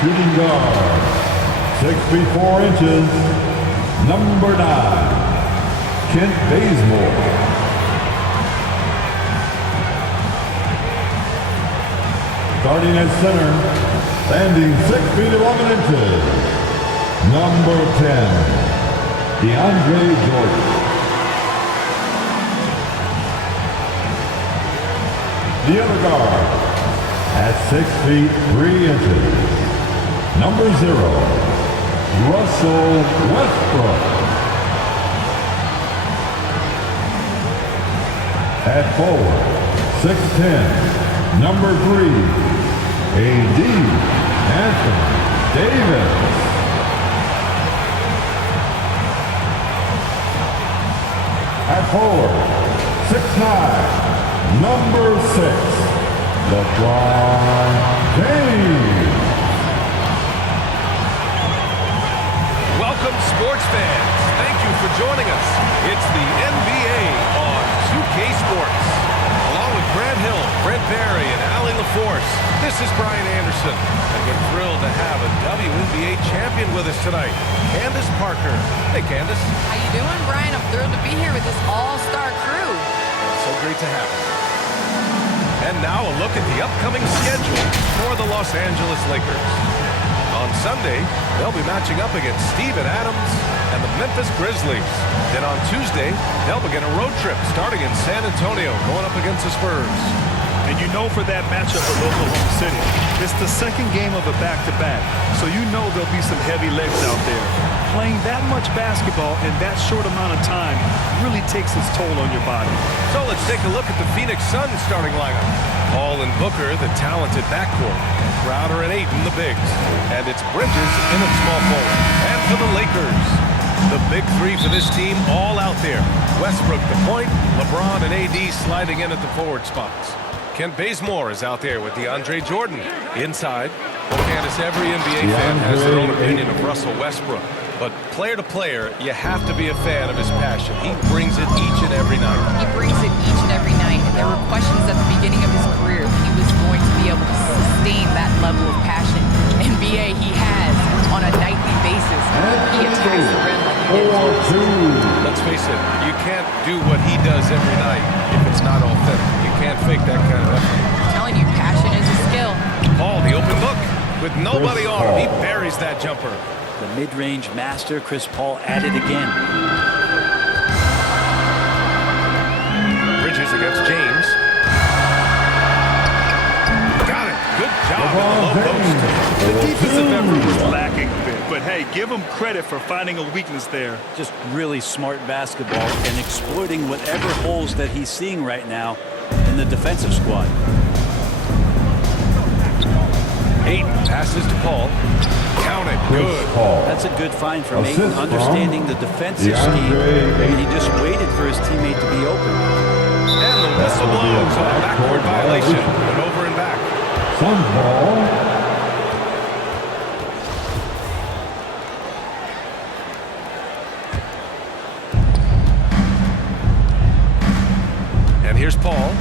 Shooting guard, 6 feet 4 inches, number 9, Kent Bazemore. Starting at center, standing 6 feet 11 inches, number 10, Jordan. The other guard, at 6 feet 3 inches, number 0, Russell Westbrook. At forward, 6'10", number 3, A.D. Anthony Davis. At forward, 6'9", number 6, LeBron James. Welcome, sports fans. Thank you for joining us. It's the NBA on 2K Sports. Along with Grant Hill, Brent Barry, and Allie LaForce, this is Brian Anderson. And we're thrilled to have a WNBA champion with us tonight, Candace Parker. Hey, Candace. How you doing, Brian? I'm thrilled to be here with this all-star crew. It's so great to have you. And now a look at the upcoming schedule for the Los Angeles Lakers. On Sunday, they'll be matching up against Steven Adams and the Memphis Grizzlies. Then on Tuesday, they'll begin a road trip starting in San Antonio, going up against the Spurs. And you know for that matchup with Oklahoma City, it's the second game of a back-to-back, so you know there'll be some heavy legs out there. Playing that much basketball in that short amount of time really takes its toll on your body. So let's take a look at the Phoenix Suns starting lineup. Paul and Booker, the talented backcourt. Crowder and Ayton, the bigs. And it's Bridges in at small forward. And for the Lakers, the big three for this team all out there. Westbrook the point, LeBron and AD sliding in at the forward spots. Kent Bazemore is out there with Jordan. Inside, well, Candace, every NBA fan has their own opinion of Russell Westbrook. But player to player, you have to be a fan of his passion. He brings it each and every night. He brings it each and every night. And there were questions at the beginning of his career if he was going to be able to sustain that level of passion. NBA he has on a nightly basis. He attacks the rim like he did. Let's face it, you can't do what he does every night if it's not authentic. You can't fake that kind of effort. I'm telling you, passion is a skill. Paul, the open look. With nobody on him, he buries that jumper. The mid-range master, Chris Paul, at it again. Bridges against James. Got it. Good job on the low post. The defensive effort was lacking a bit, but hey, give him credit for finding a weakness there. Just really smart basketball and exploiting whatever holes that he's seeing right now in the defensive squad. Ayton passes to Paul. Count it. Good. That's a good find from Ayton, understanding the defensive scheme, and he just waited for his teammate to be open. And the whistle blows on a backcourt violation. Went over and back. Suns ball. And here's Paul.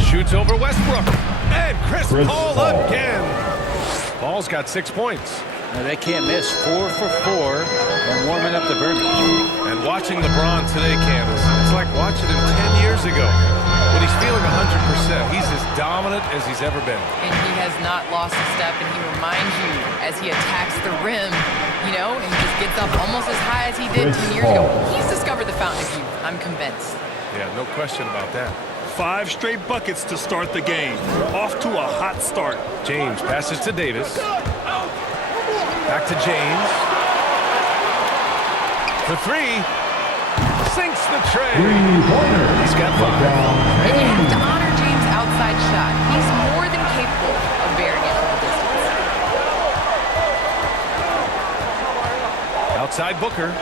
Shoots over Westbrook. And Chris Paul again. Paul's got 6 points. Now they can't miss. 4 for 4 and warming up the burner. And watching LeBron today, Candace, it's like watching him 10 years ago. When he's feeling 100%, he's as dominant as he's ever been. And he has not lost a step, and he reminds you as he attacks the rim, you know, and just gets up almost as high as he did 10 years ago. He's discovered the fountain of youth. I'm convinced. Yeah, no question about that. 5 straight buckets to start the game. Off to a hot start. James passes to Davis. Back to James. For 3. Sinks the tray. He's got 5. And you have to honor James' outside shot. He's more than capable of bearing it from a distance. Outside Booker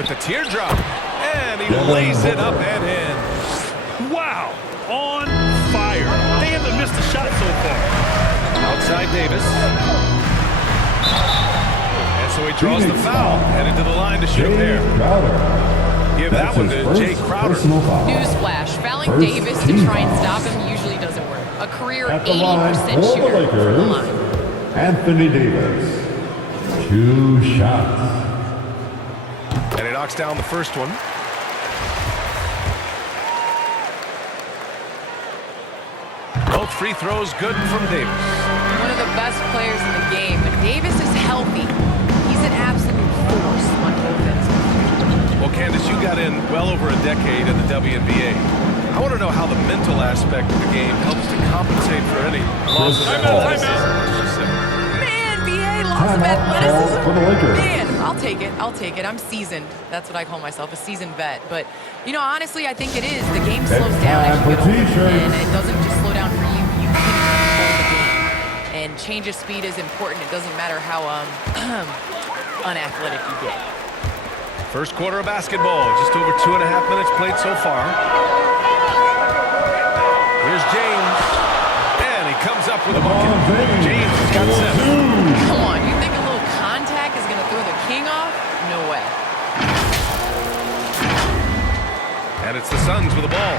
with the teardrop. And he lays it up and in. Wow, on fire. They haven't missed a shot so far. Outside Davis. And so he draws the foul, headed to the line to shoot there. Give that one to Jay Crowder. Newsflash, fouling Davis to try and stop him usually doesn't work. a career At the line 80% for the shooter from the Lakers, line. Anthony Davis. 2 shots. And he knocks down the first one. Both free throws good from Davis. One of the best players in the game. When Davis is healthy, he's an absolute force on offense. Well, Candace, you got in well over a decade in the WNBA. I want to know how the mental aspect of the game helps to compensate for any loss of athleticism. Man, BA, loss of athleticism. For the Lakers. Man, I'll take it. I'll take it. I'm seasoned. That's what I call myself, a seasoned vet. But, you know, honestly, I think it is. The game slows down as you get older, and it doesn't just slow down for you. You can control the game. And change of speed is important. It doesn't matter how unathletic you get. First quarter of basketball, just over 2.5 minutes played so far. Here's James, and he comes up with a bucket. James has got 7. Come on, you think a little contact is going to throw the king off? No way. And it's the Suns with the ball.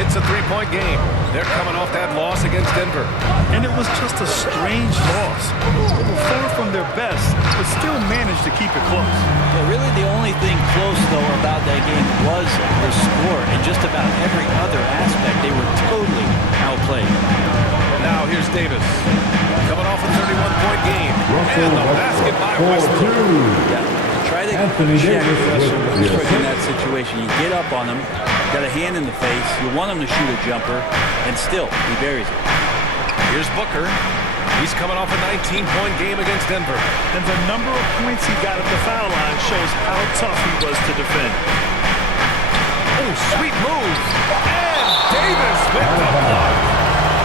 It's a 3-point game. They're coming off that loss against Denver. And it was just a strange loss. They were far from their best, but still managed to keep it close. Well, really the only thing close, though, about that game was the score. In just about every other aspect, they were totally outplayed. Now here's Davis. Coming off a 31-point game. And the basket by Westbrook. Yeah. Try to Anthony check Davis Russell with Westbrook the in that situation. You get up on him, got a hand in the face, you want him to shoot a jumper, and still, he buries it. Here's Booker. He's coming off a 19-point game against Denver. And the number of points he got at the foul line shows how tough he was to defend. Oh, sweet move. And Davis with the block.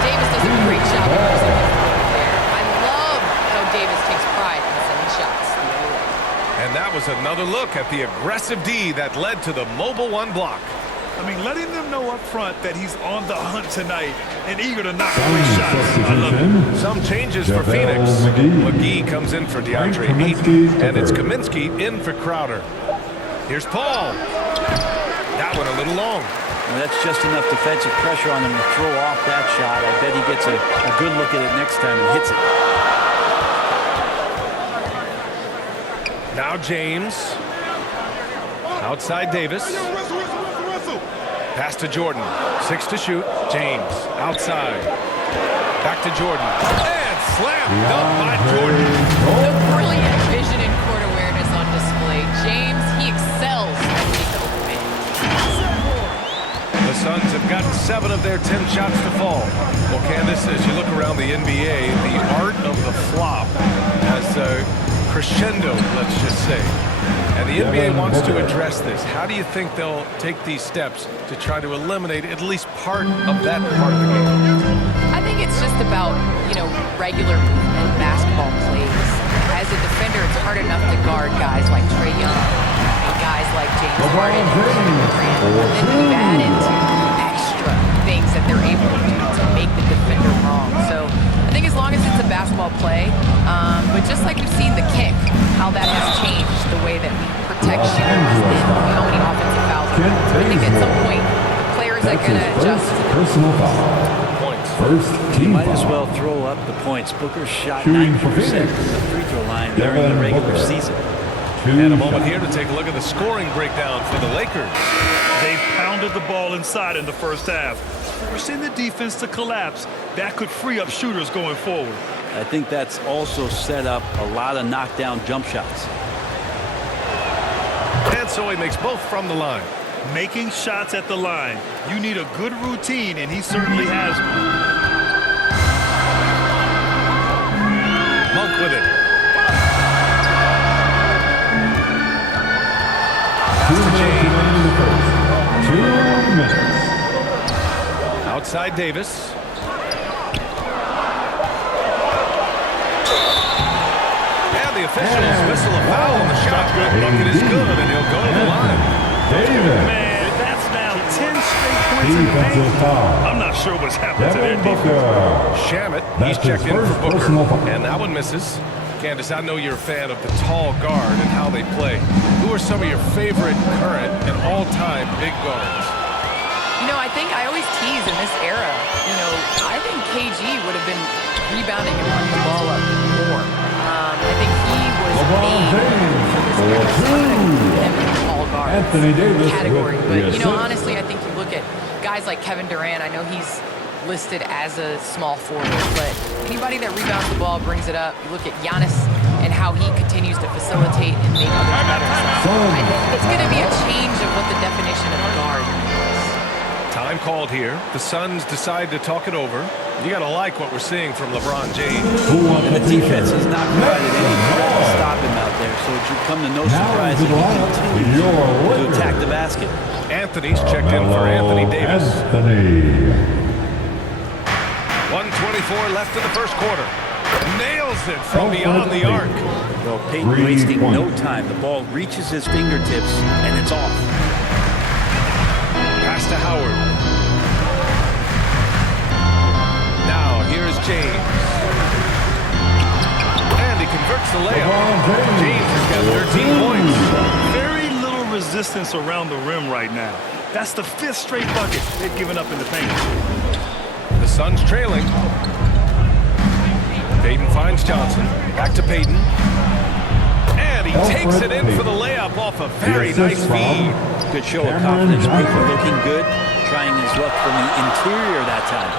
Davis does a great job of using his foot there. I love how Davis takes pride in sending shots the other way. And that was another look at the aggressive D that led to the mobile 1 block. I mean, letting them know up front that he's on the hunt tonight and eager to knock away shots. I love it. Some changes for JaVale Phoenix. McGee. McGee comes in for DeAndre Frank Ayton, Kaminsky and it's to Kaminsky in for Crowder. Here's Paul. That one a little long. Well, that's just enough defensive pressure on him to throw off that shot. I bet he gets a good look at it next time and hits it. Now James. Outside Davis. Pass to Jordan. 6 to shoot. James outside. Back to Jordan. And slam dunk by Jordan. The brilliant vision and court awareness on display. James, he excels at being the open man. The Suns have gotten 7 of their 10 shots to fall. Well, Candace, as you look around the NBA, the art of the flop has crescendo, let's just say. And the NBA wants to address this. How do you think they'll take these steps to try to eliminate at least part of that part of the game? I think it's just about, you know, regular movement basketball plays. As a defender, it's hard enough to guard guys like Trae Young and guys like James Harden. But then you add into extra things that they're able to do to make the defender wrong. So I think as long as it's a basketball play, but just like we've seen the kick, how that has changed the way that we protect shooters and how many offensive fouls are. So I think at some point, players are going to adjust. Personal foul. Points. First You team might as foul. well throw up the points. Booker shot Shooting 90% for from Phoenix. the free throw line during the regular Booker. season. And a moment here to take a look at the scoring breakdown for the Lakers. They pounded the ball inside in the first half, forcing the defense to collapse. That could free up shooters going forward. I think that's also set up a lot of knockdown jump shots. And so he makes both from the line. Making shots at the line. You need a good routine, and he certainly has one. Monk with it. Pass to James. 2 minutes. Outside Davis. And the officials whistle a foul on the shot. Bucket is good, and he'll go to the line. Davis. Man, that's now 10 straight points in the Defensive paint. foul. I'm not sure what's happened to their Devin defense. Booker. Shamit, That's he's checked his in first for Booker. personal foul. And that one misses. Candace, I know you're a fan of the tall guard and how they play. Who are some of your favorite current and all-time big guards? You know, I think I always tease in this era, you know, I think KG would have been rebounding and running the ball up more. I think he was made for this all guard Anthony Davis category. with But, the you know, assist. honestly, I think you look at guys like Kevin Durant. I know he's listed as a small forward, but anybody that rebounds the ball brings it up. You look at Giannis and how he continues to facilitate and make others better. So I think it's going to be a change of what the definition of a guard is. Time called here. The Suns decide to talk it over. You got to like what we're seeing from LeBron James. And the defense has not provided any threat to stop him out there, so it should come to no surprise if he continues to attack the basket. Anthony's checked in for Anthony Davis. Anthony. 1:24 left in the first quarter. Nails it from beyond the arc. Well, Payton wasting no time. The ball reaches his fingertips, and it's off. Pass to Howard. Now, here's James. And he converts the layup. James has got 13 points. Very little resistance around the rim right now. That's the 5th straight bucket they've given up in the paint. The Suns trailing. Payton finds Johnson. Back to Payton. And he takes it in for the layup off a very nice feed. Good show of confidence. Payton looking good. Trying his luck from the interior that time.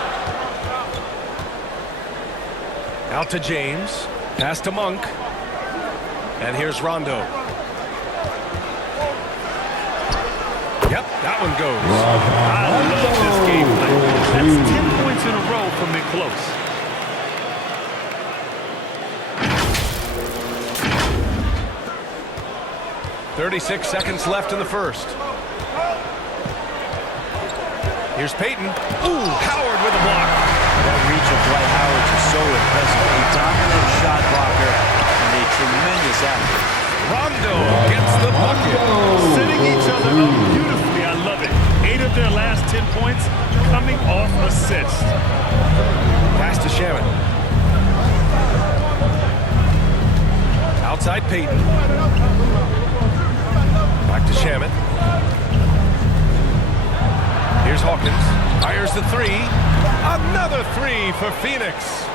Out to James. Pass to Monk. And here's Rondo. Yep, that one goes. I love this game plan. That's 10 points in a row from Nick Close. .36 seconds left in the first. Here's Payton. Ooh, Howard with a block. That reach of Dwight Howard is so impressive. A dominant shot blocker and a tremendous athlete. Rondo gets the bucket. Setting each other up beautifully. I love it. 8 of their last 10 points coming off assists. Pass to Shaman. Outside Payton. Back to Shaman. Here's Hawkins. Fires the three. Another three for Phoenix.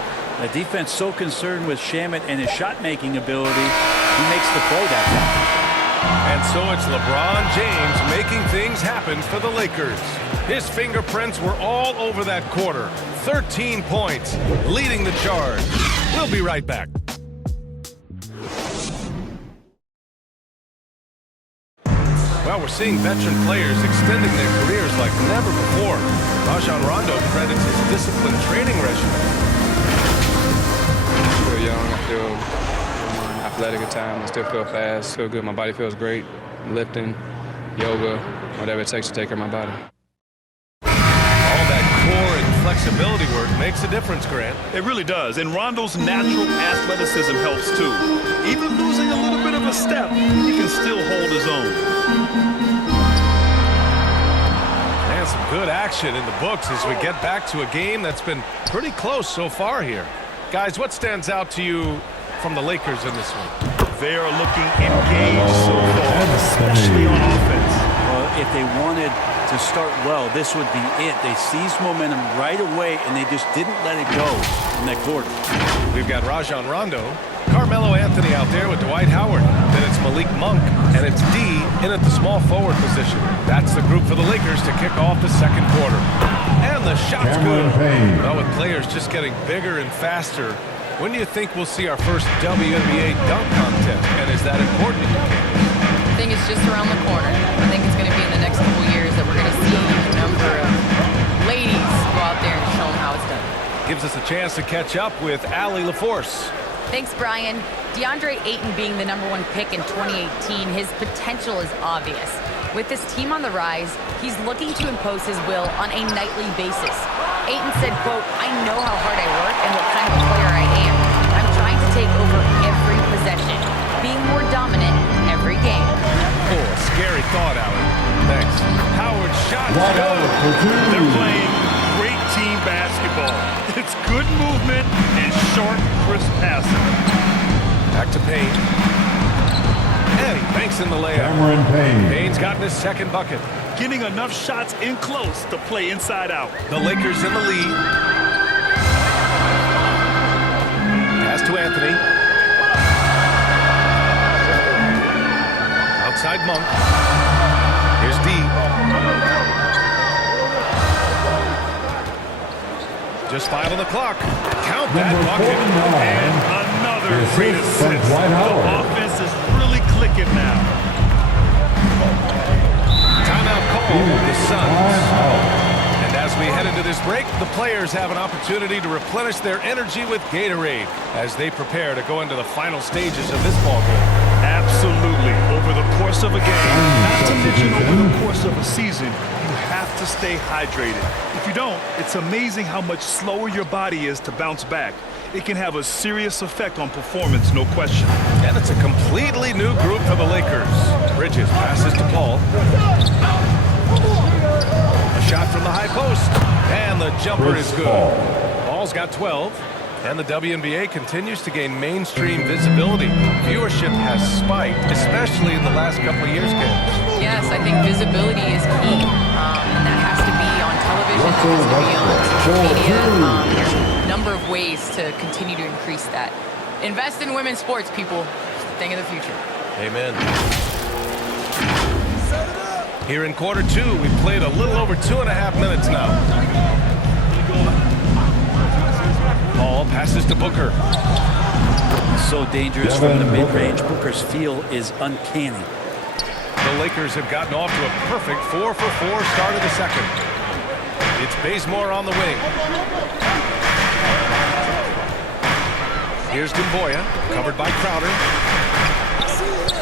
The defense so concerned with Shamet and his shot-making ability, he makes the play that time. And so it's LeBron James making things happen for the Lakers. His fingerprints were all over that quarter. 13 points, leading the charge. We'll be right back. Well, we're seeing veteran players extending their careers like never before. Rajon Rondo credits his disciplined training regimen. I feel young, I feel athletic at times, I still feel fast, feel good, my body feels great. Lifting, yoga, whatever it takes to take care of my body. All that core and flexibility work makes a difference, Grant. It really does. And Rondo's natural athleticism helps too. Even losing a little bit of a step, he can still hold his own. And some good action in the books as we get back to a game that's been pretty close so far here. Guys, what stands out to you from the Lakers in this one? They are looking engaged so far, especially on offense. Well, if they wanted to start well, this would be it. They seized momentum right away, and they just didn't let it go in that quarter. We've got Rajon Rondo, Carmelo Anthony out there with Dwight Howard. Then it's Malik Monk, and it's D in at the small forward position. That's the group for the Lakers to kick off the second quarter. And the shot's good. Well, with players just getting bigger and faster, when do you think we'll see our first WNBA dunk contest? And is that important? I think it's just around the corner. I think it's going to be in the next couple years that we're going to see a number of ladies go out there and show them how it's done. Gives us a chance to catch up with Allie LaForce. Thanks, Brian. DeAndre Ayton being the #1 pick in 2018, his potential is obvious. With this team on the rise, he's looking to impose his will on a nightly basis. Ayton said, quote, "I know how hard I work and what kind of a player I am. I'm trying to take over every possession, being more dominant every game." Oh, scary thought, Allie. Thanks. Howard's shot. They're playing great team basketball. It's good movement and sharp, crisp passing. Back to Payne. And he banks in the layup. Cameron Payne. Payne's gotten his second bucket. getting enough shots in close to play inside out. The Lakers in the lead. Pass to Anthony. Outside Monk. Here's D. Just 5 on the clock. Count that bucket. And another great assist. The offense is really clicking now. Timeout call. The Suns. And as we head into this break, the players have an opportunity to replenish their energy with Gatorade as they prepare to go into the final stages of this ballgame. Absolutely. Over the course of a game, not to mention over the course of a season, you have to stay hydrated. If you don't, it's amazing how much slower your body is to bounce back. It can have a serious effect on performance, no question. And it's a completely new group for the Lakers. Bridges passes to Paul. A shot from the high post. And the jumper is good. Paul's got 12. And the WNBA continues to gain mainstream visibility. Viewership has spiked, especially in the last couple of years, games. Yes, I think visibility is key. And that has to be on television, that has to be on social media. There's a number of ways to continue to increase that. Invest in women's sports, people. It's the thing of the future. Amen. Here in quarter 2, we've played a little over 2.5 minutes now. Paul passes to Booker. So dangerous from the mid-range. Booker's feel is uncanny. The Lakers have gotten off to a perfect 4-for-4 start of the second. It's Bazemore on the wing. Here's Dumboya, covered by Crowder.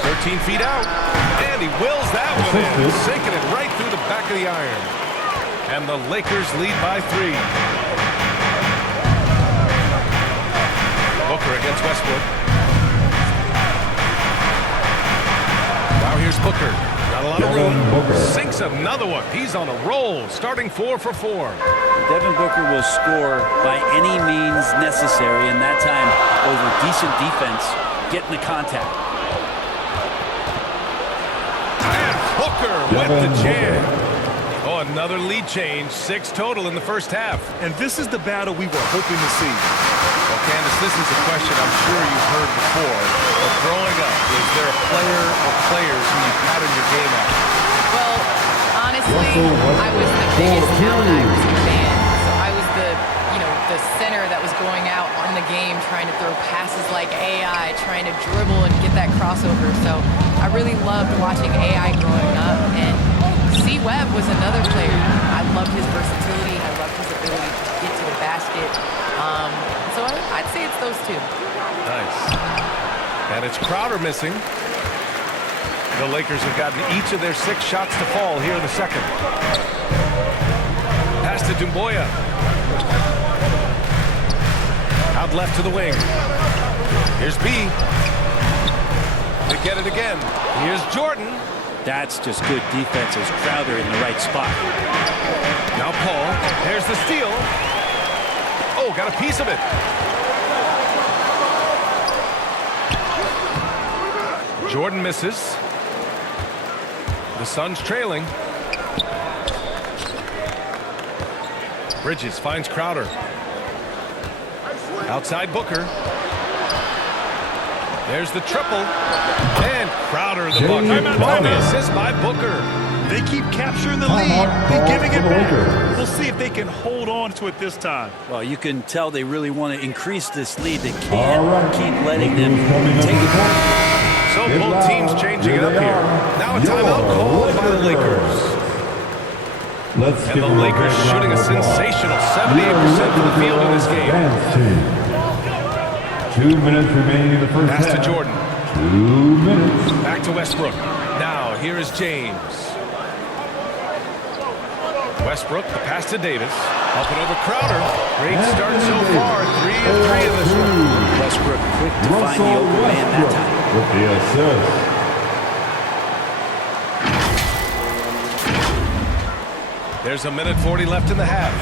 13 feet out, and he wills that one in, sinking it right through the back of the iron. And the Lakers lead by 3. Booker against Westbrook. Now here's Booker. Not a lot of room. Sinks another one. He's on a roll, starting 4-for-4. Devin Booker will score by any means necessary, and that time over decent defense, getting the contact. And Booker with the jam. Oh, another lead change. 6 total in the first half. And this is the battle we were hoping to see. Well, Candace, this is a question I'm sure you've heard before. But growing up, is there a player or players who you patterned your game on? Well, honestly, I was the biggest Allen Iverson fan. So I was the center that was going out on the game, trying to throw passes like AI, trying to dribble and get that crossover. So I really loved watching AI growing up. And C. Webb was another player. I loved his versatility. I loved his ability to get to the basket. So I'd say it's those two. Nice. And it's Crowder missing. The Lakers have gotten each of their 6 shots to fall here in the second. Pass to Dumboya. Out left to the wing. Here's B. They get it again. Here's Jordan. That's just good defense as Crowder in the right spot. Now Paul. There's the steal. Oh, got a piece of it. Jordan misses. The Suns trailing. Bridges finds Crowder. Outside Booker. There's the triple. And Crowder the bucket. Oh, the assist by Booker. They keep capturing the lead. They're giving it back. We'll see if they can hold on to it this time. Well, you can tell they really want to increase this lead. They can't keep letting them take it. So both teams changing it up here. Now a timeout called by the Lakers. And the Lakers shooting a sensational 78% from the field in this game. 2 minutes remaining in the first half. Pass to Jordan. 2 minutes. Back to Westbrook. Now here is James. Westbrook, the pass to Davis. Up and over Crowder. Great start so far. 3 of 3 in this one. Westbrook quick to find the open man that time. With the assist. There's 1:40 left in the half.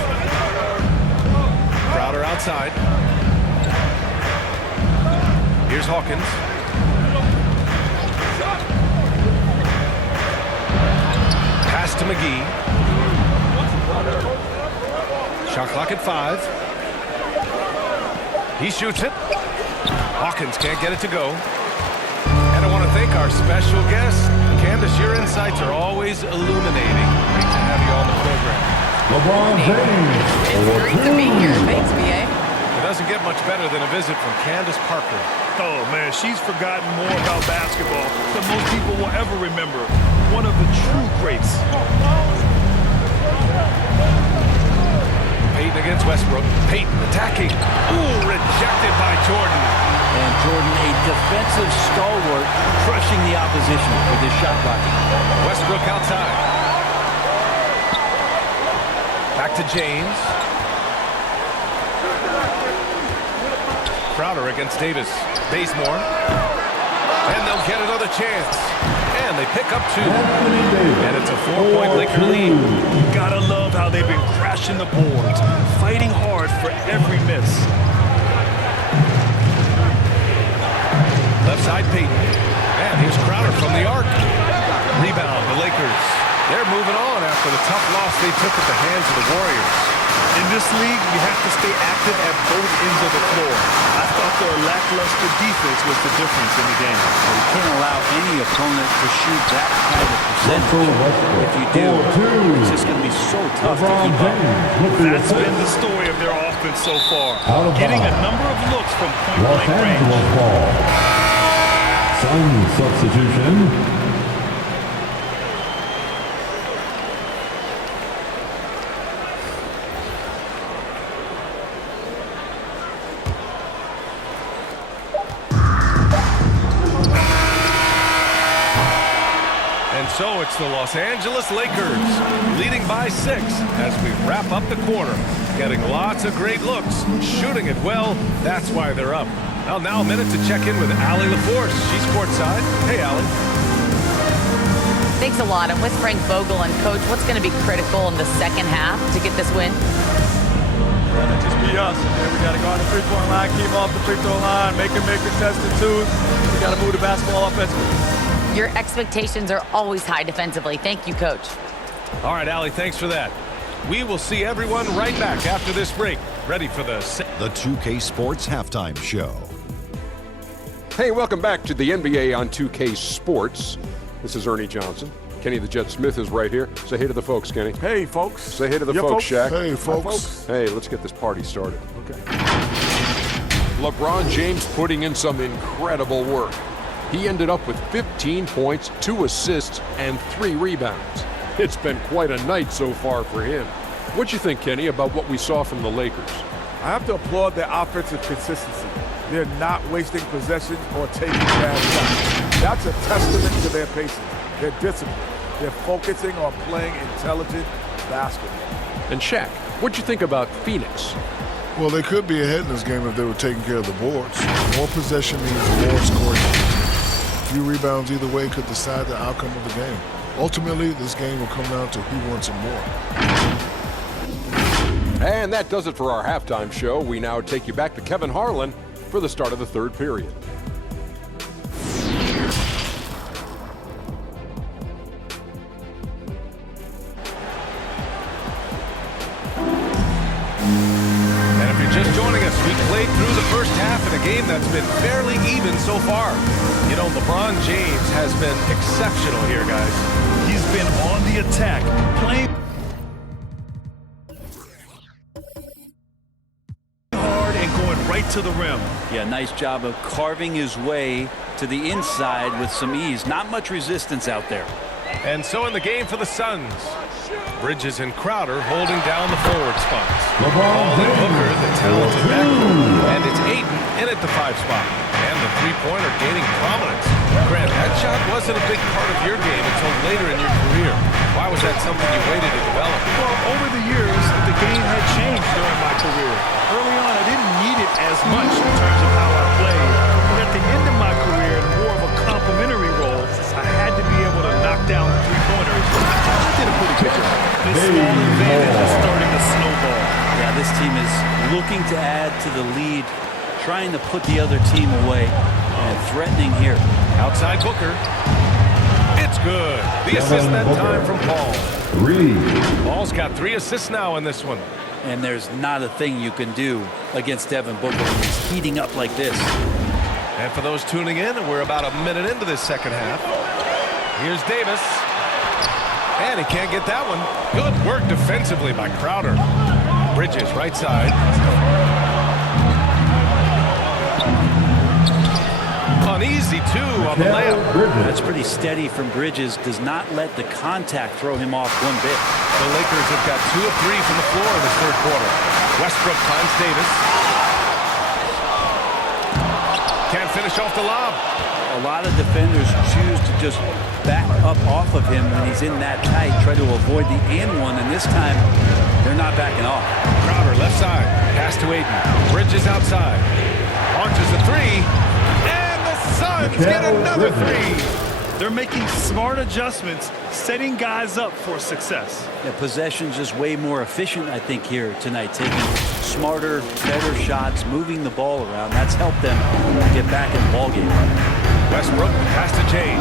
Crowder outside. Here's Hawkins. Pass Pass to McGee. Shot clock at 5. He shoots it. Hawkins can't get it to go. And I want to thank our special guest. Candace, your insights are always illuminating. Great to have you on the program. LeBron James. It's great to be here. Thanks, B.A. It doesn't get much better than a visit from Candace Parker. Oh, man, she's forgotten more about basketball than most people will ever remember. One of the true greats. Payton against Westbrook. Payton attacking. Ooh, rejected by Jordan. And Jordan, a defensive stalwart, crushing the opposition with his shot blocking. Westbrook outside. Back to James. Crowder against Davis. Bazemore. And they'll get another chance. And they pick up 2. And it's a 4-point Laker lead. Gotta love how they've been crashing the boards, fighting hard for every miss. Left side, Payton. And here's Crowder from the arc. Rebound, the Lakers. They're moving on after the tough loss they took at the hands of the Warriors. In this league, you have to stay active at both ends of the floor. I thought their lackluster defense was the difference in the game. You can't allow any opponent to shoot that kind of percentage. If you do, it's just going to be so tough to keep up. That's been the story of their offense so far. Getting a number of looks from point-blank range. Sun substitution. So it's the Los Angeles Lakers leading by 6 as we wrap up the quarter. Getting lots of great looks, shooting it well. That's why they're up. Now a minute to check in with Allie LaForce. She's courtside. Hey, Allie. Thanks a lot. I'm with Frank Vogel. And, Coach, what's going to be critical in the second half to get this win? Just be us. We got to go on the three-point line, keep off the free throw line, make contested twos. We got to move the basketball offensively. Your expectations are always high defensively. Thank you, Coach. All right, Allie, thanks for that. We will see everyone right back after this break. Ready for the 2K Sports Halftime Show. Hey, welcome back to the NBA on 2K Sports. This is Ernie Johnson. Kenny the Jet Smith is right here. Say hey to the folks, Kenny. Hey, folks. Say hey to the folks, Shaq. Hey, folks. Hey, let's get this party started. Okay. LeBron James putting in some incredible work. He ended up with 15 points, 2 assists, and 3 rebounds. It's been quite a night so far for him. What you think, Kenny, about what we saw from the Lakers? I have to applaud their offensive consistency. They're not wasting possessions or taking bad shots. That's a testament to their patience, their discipline. They're focusing on playing intelligent basketball. And Shaq, what you think about Phoenix? Well, they could be ahead in this game if they were taking care of the boards. More possession means more scoring. A few rebounds either way could decide the outcome of the game. Ultimately, this game will come down to who wants it more. And that does it for our halftime show. We now take you back to Kevin Harlan for the start of the third period. And if you're just joining us, we played through the first half in a game that's been fairly even so far. You know, LeBron James has been exceptional here, guys. He's been on the attack, playing hard and going right to the rim. Yeah, nice job of carving his way to the inside with some ease. Not much resistance out there. And so in the game for the Suns, Bridges and Crowder holding down the forward spots. Paul and Booker, the talented backcourt. And it's Ayton in at the 5 spot. And the three-pointer gaining prominence. Grant, that shot wasn't a big part of your game until later in your career. Why was that something you waited to develop? Well, over the years, the game had changed during my career. Early on, I didn't need it as much in terms of how I played. But at the end of my career, in more of a complementary role, I had to be able to knock down three-pointers. I did a pretty good job. This small advantage is starting to snowball. Yeah, this team is looking to add to the lead, trying to put the other team away, and threatening here. Outside Booker. That's good. The assist that time from Paul. 3. Paul's got 3 assists now in this one. And there's not a thing you can do against Devin Booker when he's heating up like this. And for those tuning in, we're about a minute into this second half. Here's Davis. And he can't get that one. Good work defensively by Crowder. Bridges, right side. Uneasy, too, on the layup. That's pretty steady from Bridges. Does not let the contact throw him off one bit. The Lakers have got 2 of 3 from the floor in this third quarter. Westbrook finds Davis. Can't finish off the lob. A lot of defenders choose to just back up off of him when he's in that tight, try to avoid the and one, and this time they're not backing off. Crowder left side, pass to Ayton. Bridges outside, launches a 3, and the Suns get another 3. They're making smart adjustments, setting guys up for success. Yeah, possession's just way more efficient, I think, here tonight, taking smarter, better shots, moving the ball around. That's helped them get back in the ballgame. Westbrook, pass to James.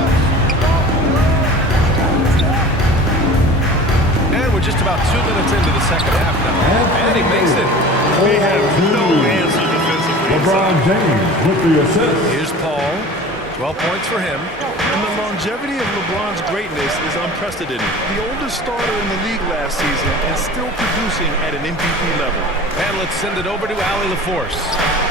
And we're just about 2 minutes into the second half now. And he makes it. They have no answer defensively. LeBron James with the assist. Here's Paul. 12 points for him. And the longevity of LeBron's greatness is unprecedented. The oldest starter in the league last season and still producing at an MVP level. And let's send it over to Allie LaForce.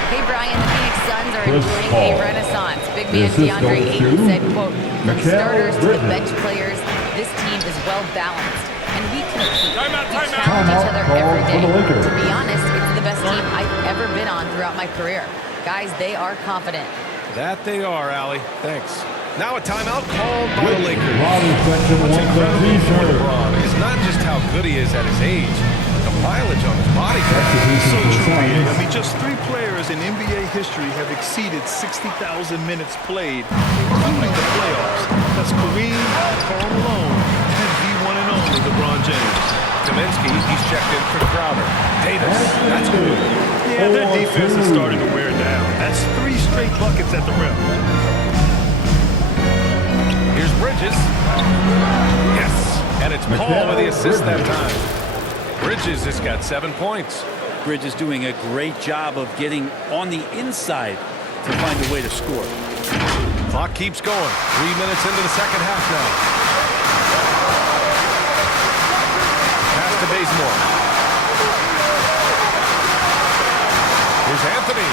Hey, Brian, the Phoenix Suns are enjoying a renaissance. Big man DeAndre Ayton said, quote, from starters to the bench players, this team is well-balanced. And we compete. We challenge each other every day. To be honest, it's the best team I've ever been on throughout my career. Guys, they are confident. That they are, Allie. Thanks. Now a timeout called by the Lakers. What's incredible for LeBron is not just how good he is at his age, but the mileage on his body. So true, I mean, just 3 players in NBA history have exceeded 60,000 minutes played, including the playoffs. That's Kareem, Karl Malone, and the one and only LeBron James. Kaminsky, he's checked in for Crowder. Davis, that's good. Yeah, their defense is starting to wear down. That's 3 straight buckets at the rim. Here's Bridges. Yes, and it's Paul with the assist that time. Bridges has got 7 points. Bridges doing a great job of getting on the inside to find a way to score. Clock keeps going. 3 minutes into the second half now. Pass to Bazemore. Here's Anthony.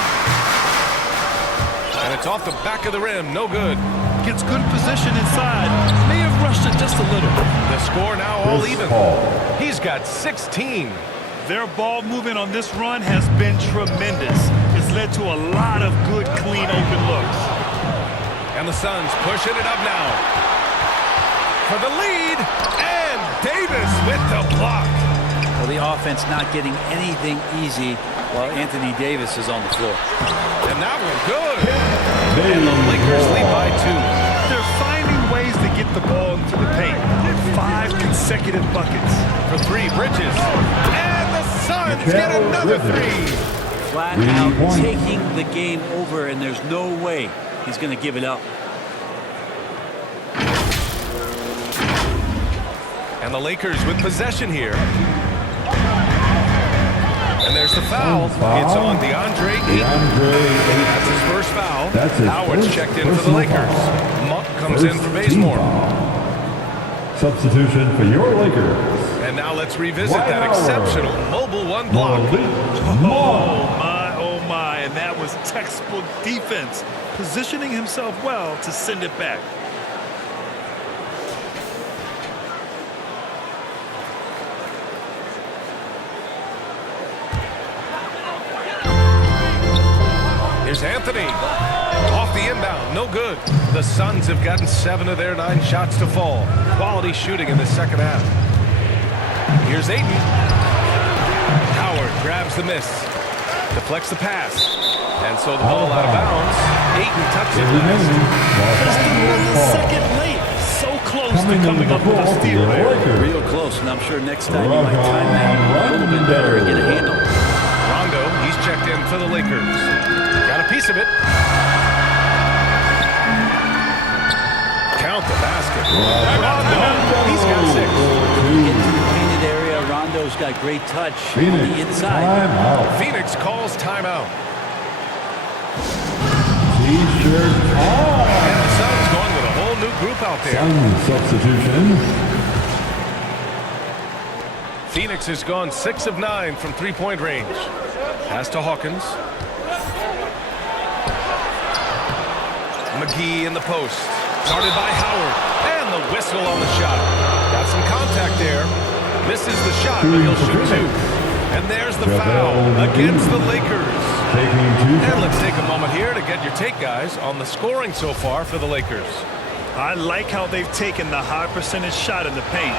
And it's off the back of the rim. No good. Gets good position inside. May have rushed it just a little. The score now all even. He's got 16. Their ball movement on this run has been tremendous. It's led to a lot of good, clean, open looks. And the Suns pushing it up now. For the lead. And Davis with the block. Well, the offense not getting anything easy while Anthony Davis is on the floor. And that one good. And the Lakers lead by 2. They're finding ways to get the ball into the paint. 5 consecutive buckets. For 3, Bridges. And the Suns get another 3. Flat out taking the game over, and there's no way he's going to give it up. And the Lakers with possession here. And there's the foul. It's on DeAndre Ayton. That's his first foul. Howard's checked in for the Lakers. Monk comes in for Bazemore. Substitution for your Lakers. And now let's revisit that exceptional mobile 1 block. Oh my, and that was textbook defense, positioning himself well to send it back. Here's Anthony. Off the inbound, no good. The Suns have gotten 7 of their 9 shots to fall. Quality shooting in the second half. Here's Ayton. Howard grabs the miss. Deflects the pass. And so the ball out of bounds. Ayton touches it Just another second late. So close to coming up with a steal there. Real close, and I'm sure next time he might time that a little bit better and get a handle. Rondo, he's checked in for the Lakers. Got a piece of it. count the basket. Rondo, he's got 6. Get to the painted area. Rondo's got great touch on the inside. Timeout. Phoenix calls timeout. T-shirt on. And the Suns going with a whole new group out there. Sun substitution. Phoenix has gone 6 of 9 from three-point range. Pass to Hawkins. McGee in the post. Guarded by Howard. And the whistle on the shot. Got some contact there. Misses the shot, but he'll shoot 2. And there's the foul against the Lakers. And let's take a moment here to get your take, guys, on the scoring so far for the Lakers. I like how they've taken the high percentage shot in the paint.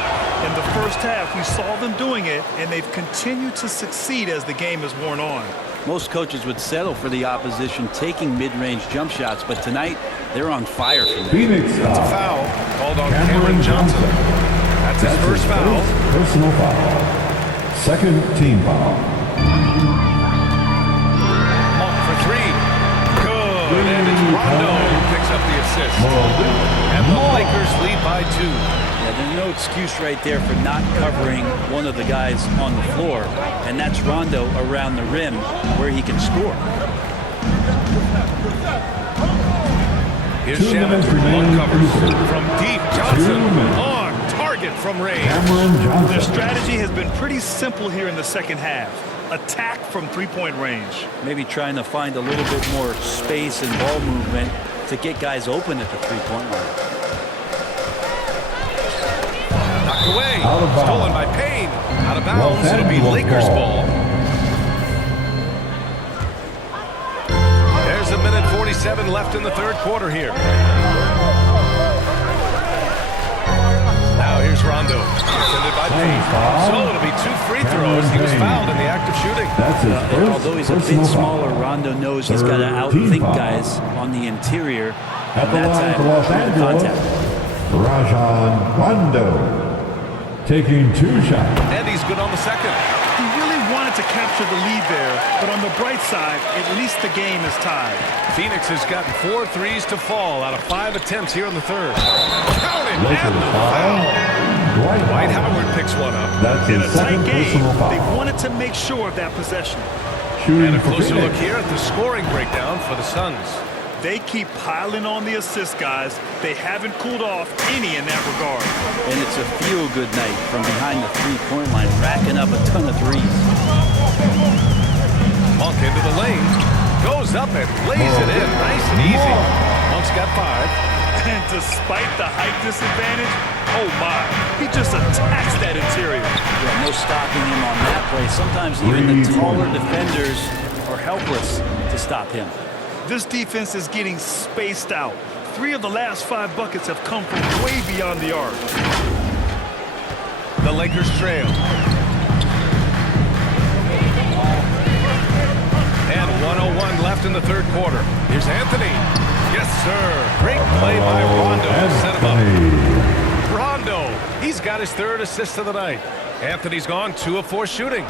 In the first half, we saw them doing it, and they've continued to succeed as the game has worn on. Most coaches would settle for the opposition taking mid-range jump shots, but tonight they're on fire from there. Phoenix It's a foul called on Cameron Johnson. That's his first foul. Personal foul. Second team foul. Monk for 3. Good. And it's Rondo who picks up the assist. And the Lakers lead by 2. Yeah, there's no excuse right there for not covering one of the guys on the floor, and that's Rondo around the rim where he can score. Here's Shannon. One covers from deep. Johnson on target from range. Their strategy has been pretty simple here in the second half. Attack from three-point range. Maybe trying to find a little bit more space and ball movement to get guys open at the three-point line. Knocked away. Stolen by Payne. Out of bounds. It'll be Lakers ball. There's a minute 47 left in the third quarter here. Now here's Rondo. Defended by Payne. So it'll be 2 free throws. He was fouled in the act of shooting. And although he's a bit smaller, Rondo knows he's got to outthink guys on the interior. At the line for Los Angeles, Rajon Rondo taking 2 shots. And he's good on the second. He really wanted to capture the lead there, but on the bright side, at least the game is tied. Phoenix has gotten 4 threes to fall out of 5 attempts here in the third. Counted Lakers and the foul. foul. Dwight Howard picks one up. That's In his a tight second game, personal foul. they wanted to make sure of that possession. Shooting And a for closer look Phoenix. here at the scoring breakdown for the Suns. They keep piling on the assist, guys. They haven't cooled off any in that regard. And it's a feel-good night from behind the three-point line, racking up a ton of threes. Monk into the lane. Goes up and lays it in. Nice and easy. Monk's got 5. And despite the height disadvantage, oh my, he just attacks that interior. Yeah, no stopping him on that play. Sometimes even the taller defenders are helpless to stop him. This defense is getting spaced out. 3 of the last 5 buckets have come from way beyond the arc. The Lakers trail. And 1:01 left in the third quarter. Here's Anthony. Yes, sir. Great play by Rondo to set him up. Rondo, he's got his 3rd assist of the night. Anthony's gone 2 of 4 shooting.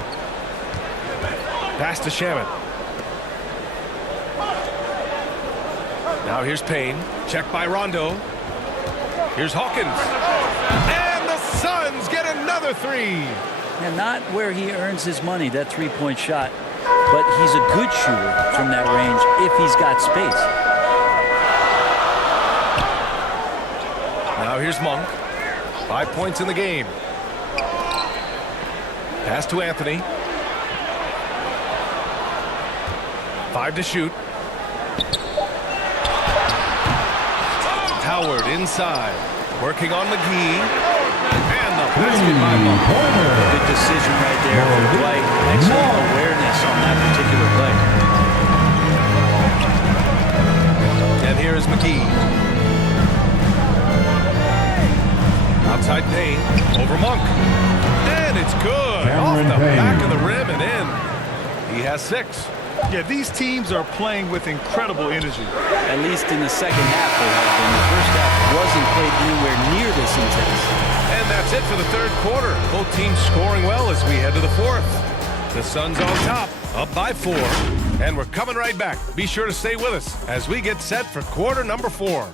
Pass to Shaman. Now here's Payne. Checked by Rondo. Here's Hawkins. And the Suns get another 3. And not where he earns his money, that three-point shot. But he's a good shooter from that range if he's got space. Now here's Monk. 5 points in the game. Pass to Anthony. 5 to shoot. Howard inside. Working on McGee. And the basket by Monk. Good decision right there for Dwight. Excellent awareness on that particular play. And here is McGee. Outside Payne. Over Monk. And it's good. Off the back of the rim and in. He has 6. Yeah, these teams are playing with incredible energy. At least in the second half they have been. The first half wasn't played anywhere near this intense. And that's it for the third quarter. Both teams scoring well as we head to the fourth. The Suns on top, up by 4. And we're coming right back. Be sure to stay with us as we get set for quarter number 4.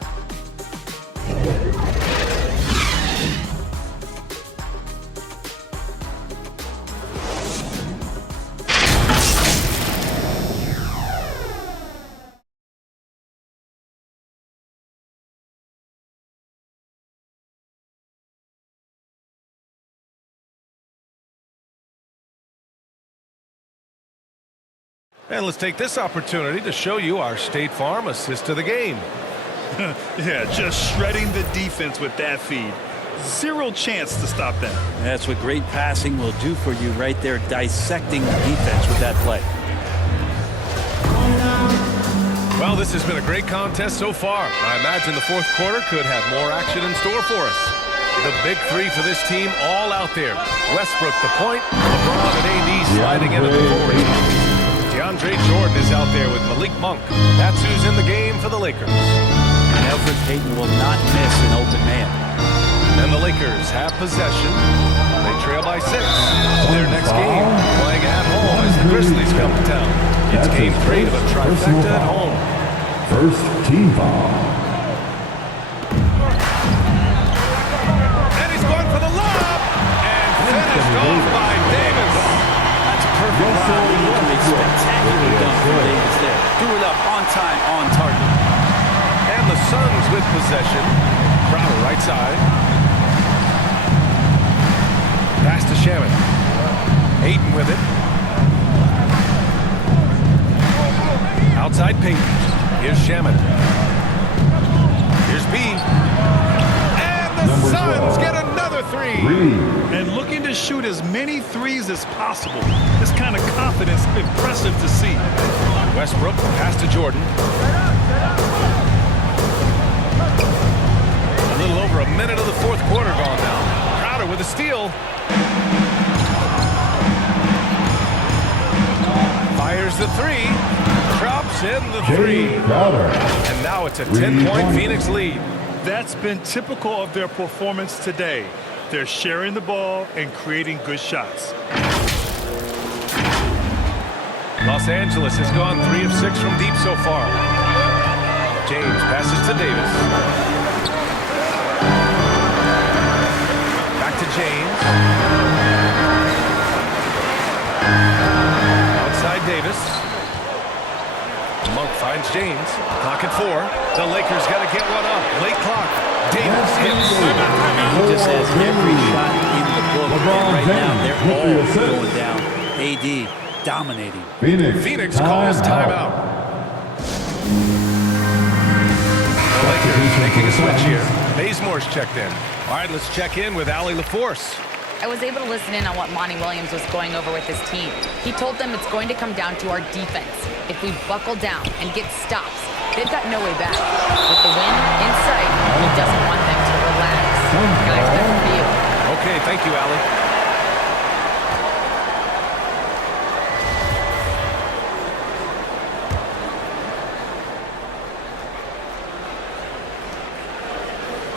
And let's take this opportunity to show you our State Farm assist of the game. Yeah, just shredding the defense with that feed. Zero chance to stop that. That's what great passing will do for you right there, dissecting the defense with that play. Well, this has been a great contest so far. I imagine the fourth quarter could have more action in store for us. The big three for this team all out there. Westbrook the point, LeBron and AD sliding into the forward spot. DeAndre Jordan is out there with Malik Monk. That's who's in the game for the Lakers. Elfrid Payton will not miss an open man. And the Lakers have possession. They trail by 6. Their next game playing at home as the Grizzlies come to town. It's game 3 of a trifecta at home. First team foul. And he's going for the lob. And finished off by Davis. That's a perfect lob. Spectacular dunk from Davis there. Threw it up on time, on target. And the Suns with possession. Crowder right side. Pass to Shaman. Ayton with it. Outside Payton. Here's Shaman. Here's B. And the Suns get another 3. And looking to shoot as many threes as possible. This kind of confidence, impressive to see. Westbrook, pass to Jordan. A little over a minute of the fourth quarter gone now. Crowder with a steal. Fires the 3. Drops in the 3. And now it's a 10-point Phoenix lead. That's been typical of their performance today. They're sharing the ball and creating good shots. Los Angeles has gone 3 of 6 from deep so far. James passes to Davis. Back to James. Outside Davis. Monk finds James. Clock at 4. The Lakers got to get one up. Late clock. Davis hits. He just has every shot in the book. And right now, they're all going down. AD dominating. Phoenix calls timeout. The Lakers making a switch here. Bazemore's checked in. All right, let's check in with Allie LaForce. I was able to listen in on what Monty Williams was going over with his team. He told them it's going to come down to our defense. If we buckle down and get stops, they've got no way back. With the win in sight, he doesn't want them to relax. Guys, back to you. Okay, thank you, Allie.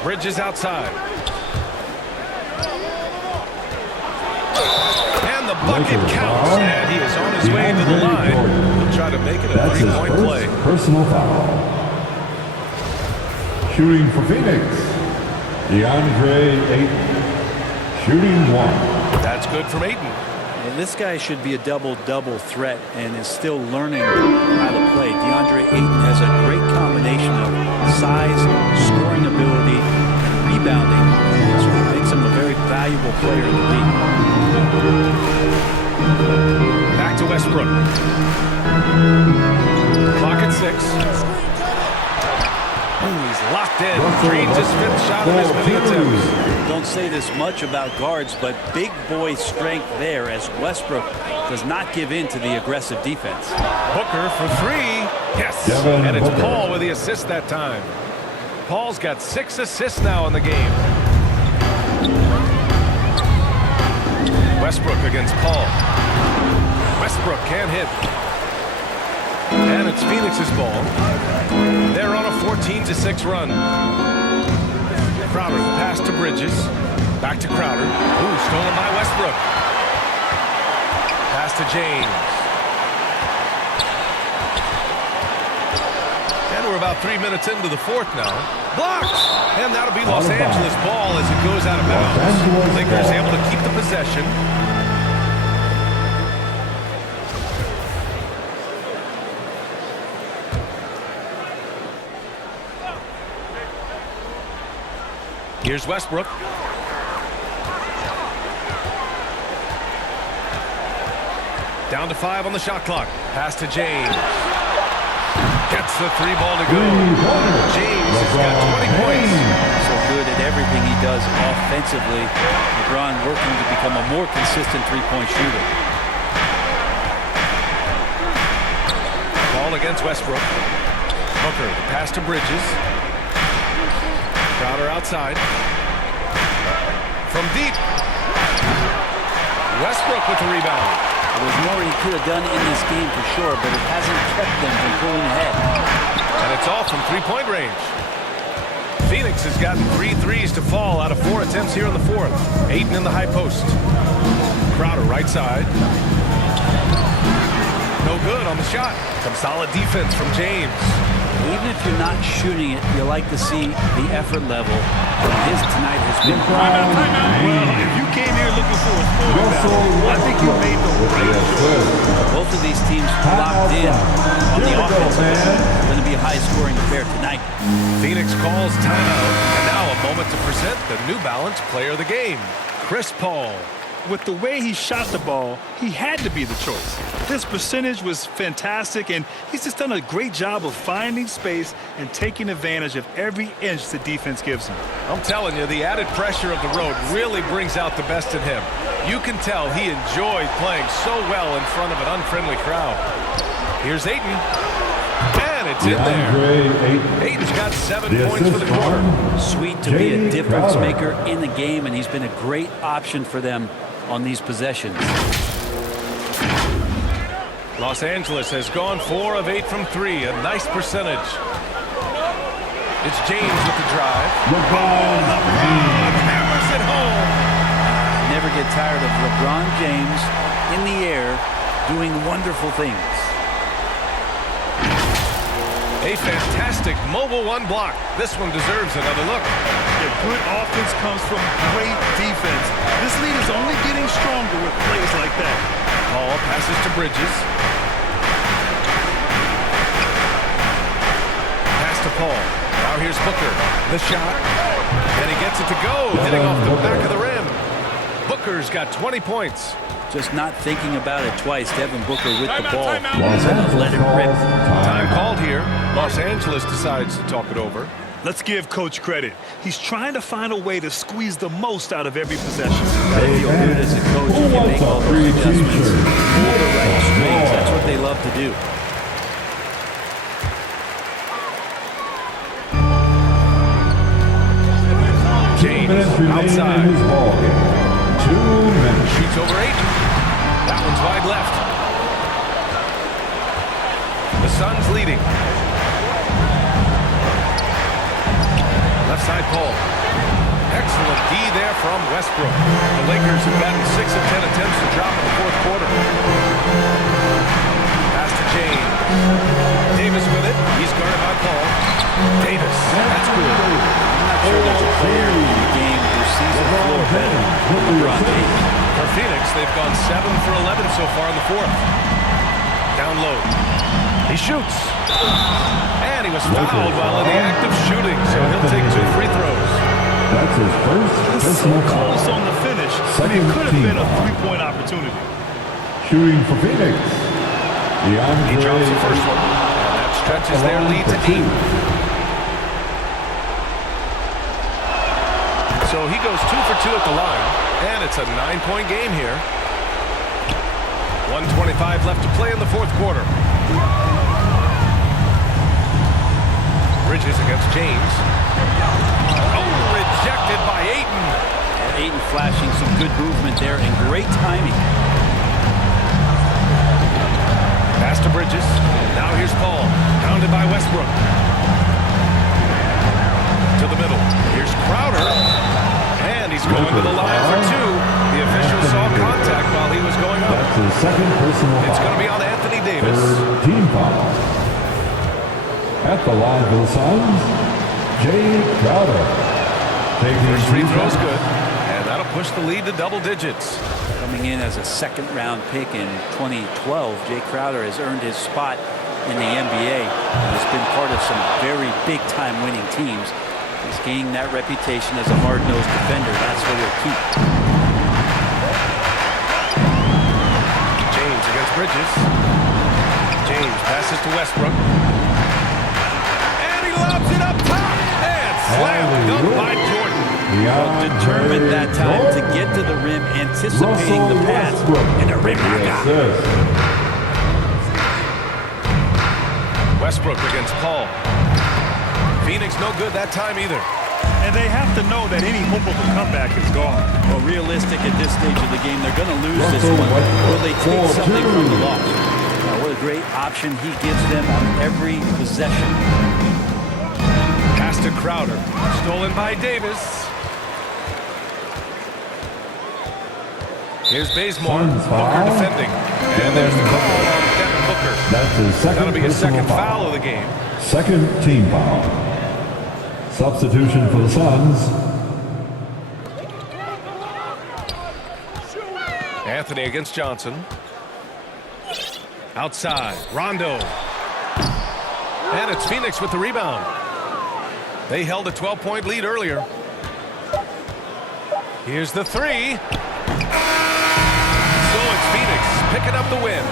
Bridges outside. And the bucket counts, and he is on his way to the line. He'll try to make it a 3-point play. Personal foul. Shooting for Phoenix, DeAndre Ayton. Shooting 1. That's good from Ayton. And this guy should be a double-double threat and is still learning how to play. DeAndre Ayton has a great combination of size, scoring ability, and rebounding. So it makes him a very valuable player in the league. Back to Westbrook. Clock at 6. He's locked in. Drains his 5th shot of his many attempts. Don't say this much about guards, but big boy strength there as Westbrook does not give in to the aggressive defense. Booker for 3. Yes. And it's Paul with the assist that time. Paul's got 6 assists now in the game. Westbrook against Paul. Westbrook can't hit. And it's Phoenix's ball. They're on a 14-6 run. Crowder, pass to Bridges. Back to Crowder. Ooh, stolen by Westbrook. Pass to James. And we're about 3 minutes into the fourth now. Blocked! And that'll be Los Angeles ball as it goes out of bounds. Lakers able to keep the possession. Here's Westbrook. Down to 5 on the shot clock. Pass to James. Gets the 3 ball to go. James has got 20 points. So good at everything he does offensively. LeBron working to become a more consistent three-point shooter. Ball against Westbrook. Booker, the pass to Bridges. Crowder outside. From deep. Westbrook with the rebound. There's more he could have done in this game for sure, but it hasn't kept them from pulling ahead. And it's all from three-point range. Phoenix has gotten 3 threes to fall out of 4 attempts here in the fourth. Ayton in the high post. Crowder right side. No good on the shot. Some solid defense from James. Even if you're not shooting it, you like to see the effort level. His tonight has been high. Well, if you came here looking for a scoring battle, I think you made the right choice. Both of these teams locked in on the offensive end. It's going to be a high-scoring affair tonight. Phoenix calls timeout, and now a moment to present the New Balance Player of the Game, Chris Paul. With the way he shot the ball, he had to be the choice. His percentage was fantastic, and he's just done a great job of finding space and taking advantage of every inch the defense gives him. I'm telling you, the added pressure of the road really brings out the best in him. You can tell he enjoyed playing so well in front of an unfriendly crowd. Here's Ayton. And it's in there. Ayton's got 7 points for the quarter. Sweet to be a difference maker in the game, and he's been a great option for them on these possessions. Los Angeles has gone 4 of 8 from 3, a nice percentage. It's James with the drive. LeBron hammers it home. Never get tired of LeBron James in the air doing wonderful things. A fantastic mobile 1 block. This one deserves another look. Yeah, good offense comes from great defense. This lead is only getting stronger with plays like that. Paul passes to Bridges. Pass to Paul. Now here's Booker. The shot. And he gets it to go, hitting off the back of the rim. Booker's got 20 points. Just not thinking about it twice. Devin Booker with the ball. Let it rip. Time called here. Los Angeles decides to talk it over. Let's give Coach credit. He's trying to find a way to squeeze the most out of every possession. Gotta feel good as a coach if you make all those adjustments. Pull the right strings. That's what they love to do. James outside. 2 minutes. Shoots over 8. That one's wide left. The Suns leading. Left side Paul. Excellent D there from Westbrook. The Lakers have gotten 6 of 10 attempts to drop in the fourth quarter. Pass to James. Davis with it. He's guarded by Paul. Davis. That's good. I'm not sure there's a player in the game who sees the floor better than LeBron James. For Phoenix, they've gone 7 for 11 so far in the fourth. Down low. He shoots. And he was fouled while in the act of shooting, so he'll take 2 free throws. That's his first personal foul. Close on the finish, but it could have been a three-point opportunity. Shooting for Phoenix. He drops the first one, and that stretches their lead to 8. So he goes 2 for 2 at the line, and it's a 9-point game here. 1:25 left to play in the fourth quarter. Bridges against James. Oh, rejected by Ayton. Ayton flashing some good movement there and great timing. Pass to Bridges. Now here's Paul. Pounded by Westbrook. To the middle. Here's Crowder. And he's going to the line for 2. The official saw contact while he was going up. That's his second personal foul. It's going to be on Anthony Davis. Third team foul. At the line for the Suns, Jay Crowder. First free throw is good, and that'll push the lead to double digits. Coming in as a second-round pick in 2012, Jay Crowder has earned his spot in the NBA and has been part of some very big-time winning teams. He's gaining that reputation as a hard-nosed defender. That's what he'll keep. James against Bridges. passes to Westbrook. And he lobs it up top. And slam dunk by Jordan. Determined that time to get to the rim, anticipating the pass, and a rim rocker. Westbrook against Paul. Phoenix no good that time either. And they have to know that any hope of a comeback is gone. Well, realistic at this stage of the game, they're going to lose this one. Will they take something from the loss? What a great option he gives them on every possession. Pass to Crowder. Stolen by Davis. Here's Bazemore. Booker defending. And there's the call on Devin Booker. That's his second. That'll be his second foul of the game. Second team foul. Substitution for the Suns. Anthony against Johnson. Outside, Rondo. And it's Phoenix with the rebound. They held a 12-point lead earlier. Here's the three. So it's Phoenix picking up the win.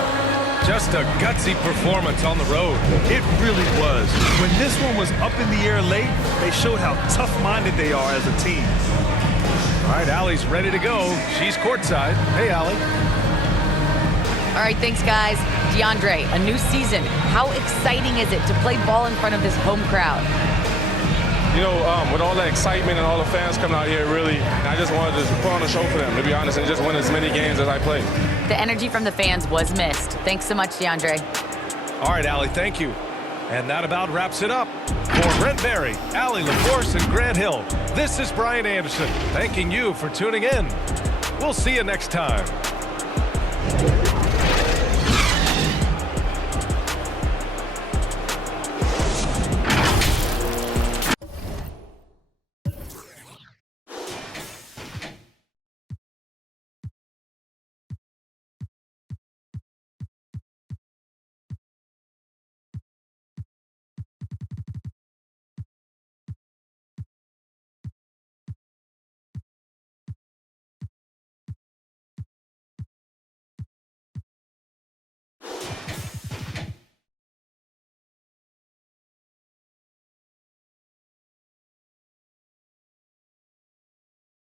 Just a gutsy performance on the road. It really was. When this one was up in the air late, they showed how tough-minded they are as a team. All right, Allie's ready to go. She's courtside. Hey, Allie. All right, thanks, guys. DeAndre, a new season. How exciting is it to play ball in front of this home crowd? You know, with all the excitement and all the fans coming out here, really, I just wanted to put on a show for them, to be honest, and just win as many games as I play. The energy from the fans was missed. Thanks so much, DeAndre. All right, Allie, thank you. And that about wraps it up. For Brent Berry, Allie LaForce, and Grant Hill, this is Brian Anderson, thanking you for tuning in. We'll see you next time.